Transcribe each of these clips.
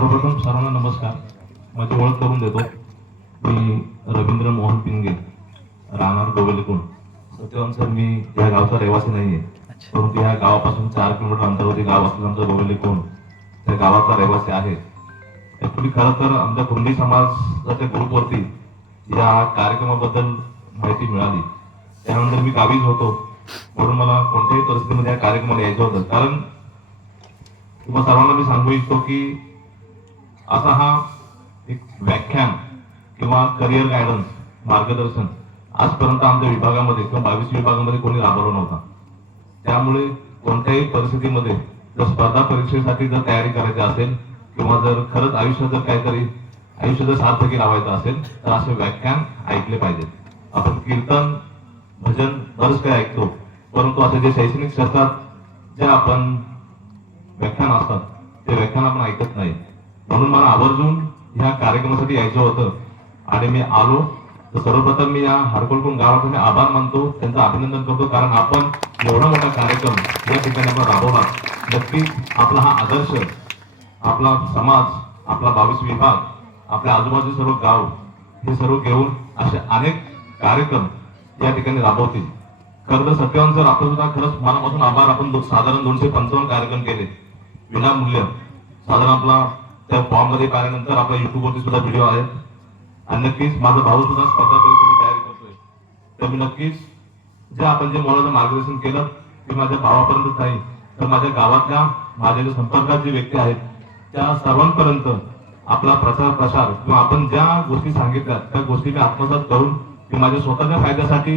सर्वप्रथम सर्वांना नमस्कार. माझी ओळख करून देतो. मी रवींद्र मोहन पिंगे राहणार गोवेलीकूण सत्यवान सर मी या गावचा रहिवासी नाहीये. परंतु या गावापासून चार किलोमीटर अंतरावरती गाव असलेलं आमचं गोवेलीकूण त्या गावाचा रहिवासी आहे. ऍक्च्युली खरं तर आमच्या कुंडी समाजाच्या ग्रुपवरती या कार्यक्रमाबद्दल माहिती मिळाली. त्यानंतर मी गावीच होतो. म्हणून मला कोणत्याही परिस्थितीमध्ये या कार्यक्रमाला यायचं होतं. कारण तुम्हा सर्वांना मी सांगू इच्छितो की असा हा एक व्याख्यान किंवा करिअर गायडन्स मार्गदर्शन आजपर्यंत आमच्या विभागामध्ये किंवा बावीस विभागामध्ये कोणी राबवला नव्हता. त्यामुळे कोणत्याही परिस्थितीमध्ये जर स्पर्धा परीक्षेसाठी जर तयारी करायची असेल किंवा जर खरंच आयुष्यात जर काहीतरी आयुष्य जर सार्थकी लावायचं असेल तर असे व्याख्यान ऐकले पाहिजेत. आपण कीर्तन भजन बरंच काही ऐकतो परंतु असे जे शैक्षणिक क्षेत्रात जे आपण व्याख्यान असतात ते व्याख्यान आपण ऐकत नाही. म्हणून मला आवर्जून ह्या कार्यक्रमासाठी यायचं होतं. आणि मी आलो. तर सर्वप्रथम मी या हरकोलकुंड गावाचे आभार मानतो. त्यांचं अभिनंदन करतो. कारण आपण एवढा मोठा कार्यक्रम या ठिकाणी आपण राबवला. नक्कीच आपला हा आदर्श आपला समाज आपला बावीस विभाग आपल्या आजूबाजू सर्व गाव हे सर्व घेऊन असे अनेक कार्यक्रम या ठिकाणी राबवतील. खरं तर सत्यवान सर आपण सुद्धा खरंच मनापासून आभार. आपण साधारण दोनशे पंचावन्न कार्यक्रम केले. विनामूल्य. साधारण आपला त्या फॉर्ममध्ये पाहिल्यानंतर आपल्या युट्यूब वरती सुद्धा व्हिडिओ आहेत आणि नक्कीच माझा भाऊ सुद्धा स्पर्धा परीक्षेची तयारी करतोय तर मी नक्कीच जे आपण जे मुलाचं मार्गदर्शन केलं ते माझ्या भावापर्यंत नाही तर माझ्या गावातल्या माझ्या जे संपर्कात जे व्यक्ती आहेत त्या सर्वांपर्यंत आपला प्रचार प्रसार किंवा आपण ज्या गोष्टी सांगितल्या त्या गोष्टी मी आत्मसात करून की माझ्या स्वतःच्या फायद्यासाठी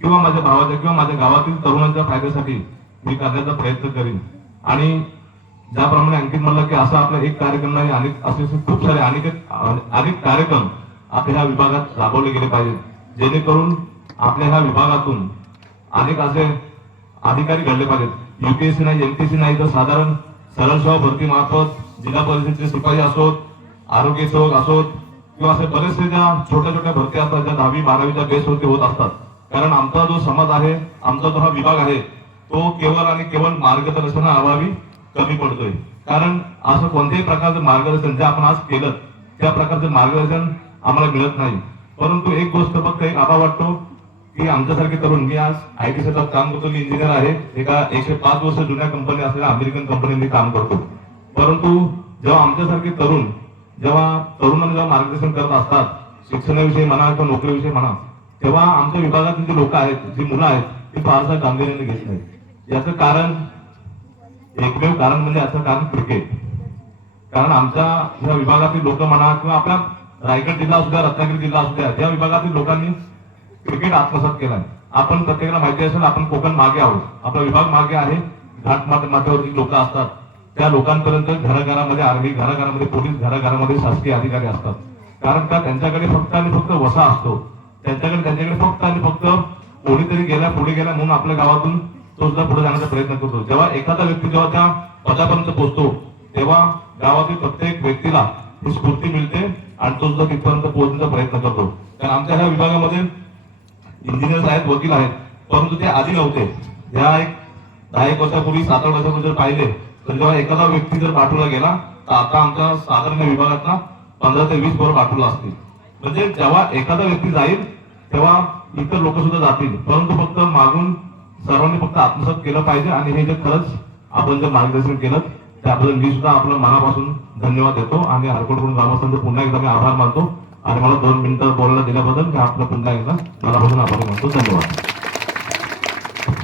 किंवा माझ्या भावाच्या किंवा माझ्या गावातील तरुणांच्या फायद्यासाठी मी करण्याचा प्रयत्न करीन. आणि ज्याप्रमाणे अंकित म्हणलं की असा आपला एक कार्यक्रम नाही अनेक असे असे खूप सारे अनेक अनेक कार्यक्रम आपल्या ह्या विभागात राबवले गेले पाहिजेत जेणेकरून आपल्या ह्या विभागातून अनेक असे अधिकारी घडले पाहिजेत. युपीएससी नाही एमपीएससी नाही तर साधारण सरळ सेवा भरती मार्फत जिल्हा परिषदेचे शिपाई असोत आरोग्य सेवक असोत किंवा असे बरेचसे ज्या छोट्या छोट्या भरती असतात ज्या दहावी बारावीच्या बेसवरती होत असतात. कारण आमचा जो समाज आहे आमचा जो हा विभाग आहे तो केवळ आणि केवळ मार्गदर्शनाअभावी कमी पडतोय. कारण असं कोणत्याही प्रकारचं मार्गदर्शन जे आपण आज केलं त्या प्रकारचं मार्गदर्शन आम्हाला मिळत नाही. परंतु एक गोष्ट फक्त एक आबा वाटतो की आमच्यासारखे तरुण मी आज आय टी क्षेत्रात काम करतो मी इंजिनियर आहे. एका एकशे पाच वर्ष जुन्या कंपनी असलेल्या अमेरिकन कंपनीमध्ये काम करतो. परंतु जेव्हा आमच्यासारखे तरुण जेव्हा तरुणांना जेव्हा मार्गदर्शन करत असतात शिक्षणाविषयी म्हणा किंवा नोकरीविषयी म्हणा तेव्हा आमच्या विभागातील जे लोक आहेत जी मुलं आहेत ती फारसा गांभीर्याने घेत नाहीत. याचं कारण एकमेव कारण म्हणजे असं कारण क्रिकेट. कारण आमच्या ह्या विभागातील लोक म्हणा किंवा आपला रायगड जिल्हा असू द्या रत्नागिरी जिल्हा असू द्या या विभागातील लोकांनी क्रिकेट आत्मसात केलाय. आपण प्रत्येकाला माहिती असेल आपण कोकण मागे आहोत. आपला विभाग मागे आहे. घाट माथ्यावरती लोक असतात. त्या लोकांपर्यंत घराघरामध्ये आर्मी घराघरामध्ये पोलीस घराघरामध्ये शासकीय अधिकारी असतात. कारण का त्यांच्याकडे फक्त आणि फक्त वसा असतो. त्यांच्याकडे त्यांच्याकडे फक्त आणि फक्त कोणीतरी गेला पुढे गेला म्हणून आपल्या गावातून तो सुद्धा पुढे जाण्याचा प्रयत्न करतो. जेव्हा एखादा व्यक्ती जेव्हा त्या पदापर्यंत पोहोचतो तेव्हा गावातील प्रत्येक व्यक्तीला ही स्फूर्ती मिळते आणि तो सुद्धा तिथपर्यंत पोहोचण्याचा प्रयत्न करतो. कारण आमच्या ह्या विभागामध्ये इंजिनियर्स आहेत वकील आहेत. परंतु ते आधी नव्हते. ह्या एक दहा एक वर्षापूर्वी सात आठ वर्षापूर्वी जर पाहिले तर जेव्हा एखादा व्यक्ती जर पाठवला गेला तर आता आमच्या साधारण विभागात पंधरा ते वीस बरोबर पाठवला असतील. म्हणजे जेव्हा एखादा व्यक्ती जाईल तेव्हा इतर लोक सुद्धा जातील. परंतु फक्त मागून सर्वांनी फक्त आत्मसात केलं पाहिजे आणि हे जे खरंच आपण जे मार्गदर्शन केलं त्याबद्दल मी सुद्धा आपलं मनापासून धन्यवाद देतो आणि हरकोडकडून ग्रामस्थांचं पुन्हा एकदा मी आभार मानतो. आणि मला दोन मिनिटं बोलायला दिल्याबद्दल मी आपलं पुन्हा एकदा मनापासून आभार मानतो. धन्यवाद.